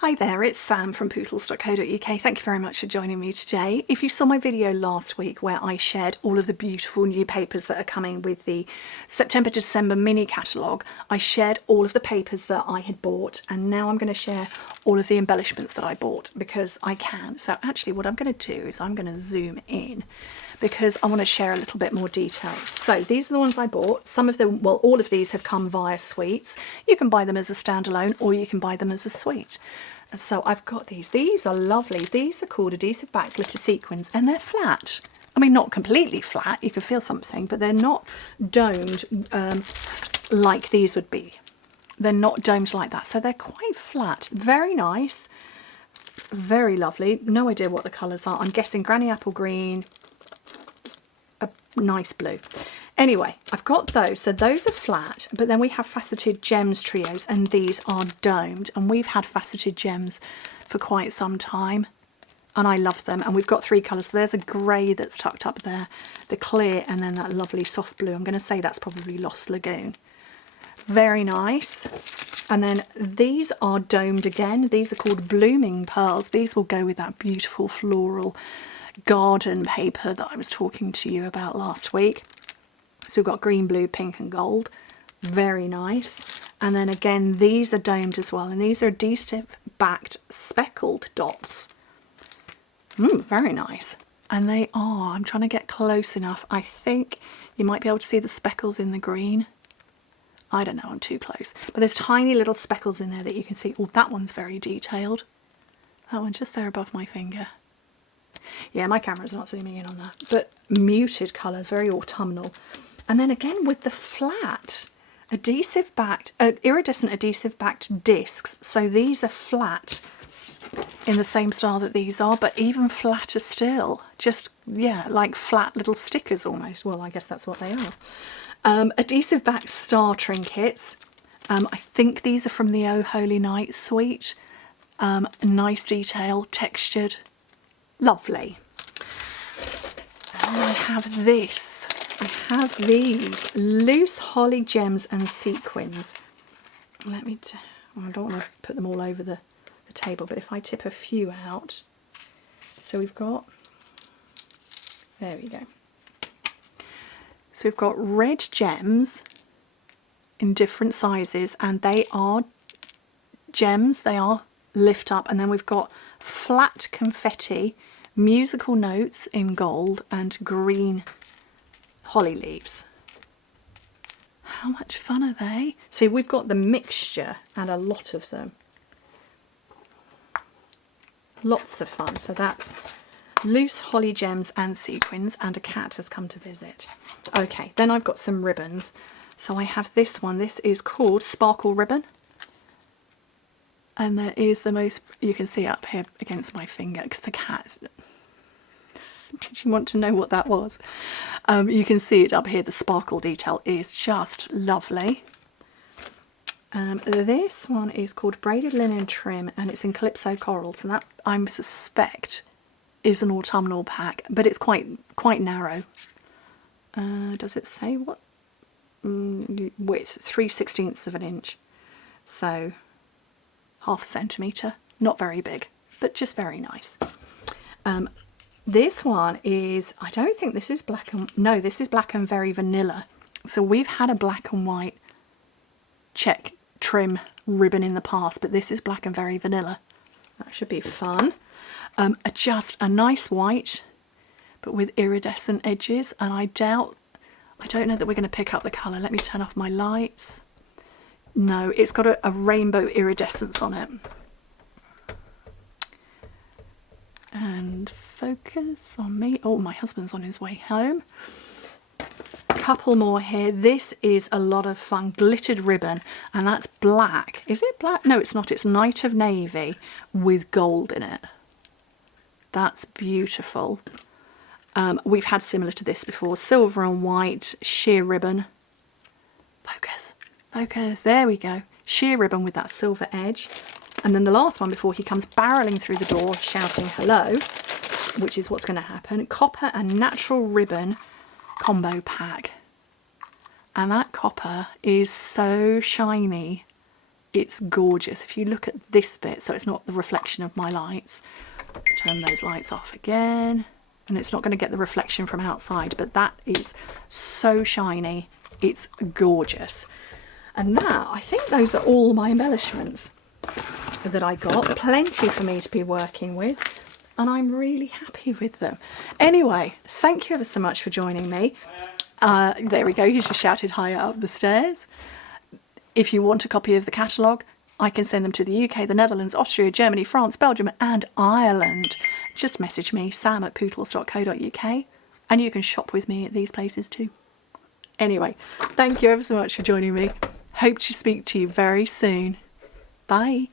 Hi there, it's Sam from Pootles.co.uk. Thank you very much for joining me today. If you saw my video last week where I shared all of the beautiful new papers that are coming with the September-December mini catalogue, I shared all of the papers that I had bought, and now I'm going to share all of the embellishments that I bought because I can. So actually what I'm going to do is I'm going to zoom in because I want to share a little bit more detail. So these are the ones I bought. Some of them, well, all of these have come via suites. You can buy them as a standalone or you can buy them as a suite. And so I've got these. These are lovely. These are called adhesive back glitter sequins and they're flat. I mean, not completely flat, you can feel something, but they're not domed like these would be. They're not domed like that, so they're quite flat. Very nice, very lovely. No idea what the colours are. I'm guessing granny apple green, a nice blue. Anyway, I've got those, so those are flat, but then we have faceted gems trios, and these are domed, and we've had faceted gems for quite some time, and I love them, and we've got three colours. So there's a grey that's tucked up there, the clear, and then that lovely soft blue. I'm going to say that's probably Lost Lagoon. Very nice. And then these are domed again. These are called Blooming Pearls. These will go with that beautiful floral garden paper that I was talking to you about last week. So we've got green, blue, pink and gold. Very nice. And then again, these are domed as well. And these are adhesive backed speckled dots. Very nice. And they are, I'm trying to get close enough. I think you might be able to see the speckles in the green. I don't know, I'm too close. But there's tiny little speckles in there that you can see. Oh, that one's very detailed. That one just there above my finger. Yeah, my camera's not zooming in on that. But muted colours, very autumnal. And then again with the flat adhesive backed, iridescent adhesive backed discs. So these are flat in the same style that these are, but even flatter still. Just, yeah, like flat little stickers almost. Well, I guess that's what they are. Adhesive backed star trinkets. I think these are from the Oh Holy Night suite. Nice detail, textured, lovely. And I have this. I have these loose holly gems and sequins. Let me, well, I don't want to put them all over the table, but if I tip a few out. So we've got, there we go. So we've got red gems in different sizes, and they are gems, they are lift up, and then we've got flat confetti, musical notes in gold and green holly leaves. How much fun are they? So we've got the mixture and a lot of them. Lots of fun. So that's loose holly gems and sequins, and a cat has come to visit. Okay, then I've got some ribbons. So I have this one. This is called Sparkle Ribbon. And there is the most, you can see it up here against my finger because the cat's, did you want to know what that was? You can see it up here. The sparkle detail is just lovely. This one is called Braided Linen Trim, and it's in Calypso Coral. So that, I suspect, is an autumnal pack, but it's quite narrow. Does it say what? Width 3/16 of an inch. So half a centimetre. Not very big, but just very nice. This one is, I don't think this is black and, no, this is black and very vanilla. So we've had a black and white check trim ribbon in the past, but this is black and very vanilla. That should be fun. Just a nice white, but with iridescent edges, and I don't know that we're going to pick up the colour. Let me turn off my lights. No, it's got a rainbow iridescence on it. And focus on me. Oh, my husband's on his way home. Couple more here. This is a lot of fun. Glittered ribbon, and that's black. Is it black? No, it's not. It's Night of Navy with gold in it. That's beautiful. We've had similar to this before. Silver and white sheer ribbon. Focus. Focus. There we go. Sheer ribbon with that silver edge. And then the last one before he comes barreling through the door shouting hello, which is what's going to happen. Copper and natural ribbon combo pack. And that copper is so shiny. it's gorgeous. If you look at this bit, so it's not the reflection of my lights, turn those lights off again, and it's not going to get the reflection from outside, but that is so shiny. It's gorgeous. And now I think those are all my embellishments that I got. Plenty for me to be working with, and I'm really happy with them. Anyway, thank you ever so much for joining me. There we go, he just shouted hi up the stairs. If you want a copy of the catalogue, I can send them to the UK, the Netherlands, Austria, Germany, France, Belgium and Ireland. Just message me, sam@pootles.co.uk, and you can shop with me at these places too. Anyway, thank you ever so much for joining me. Hope to speak to you very soon. Bye.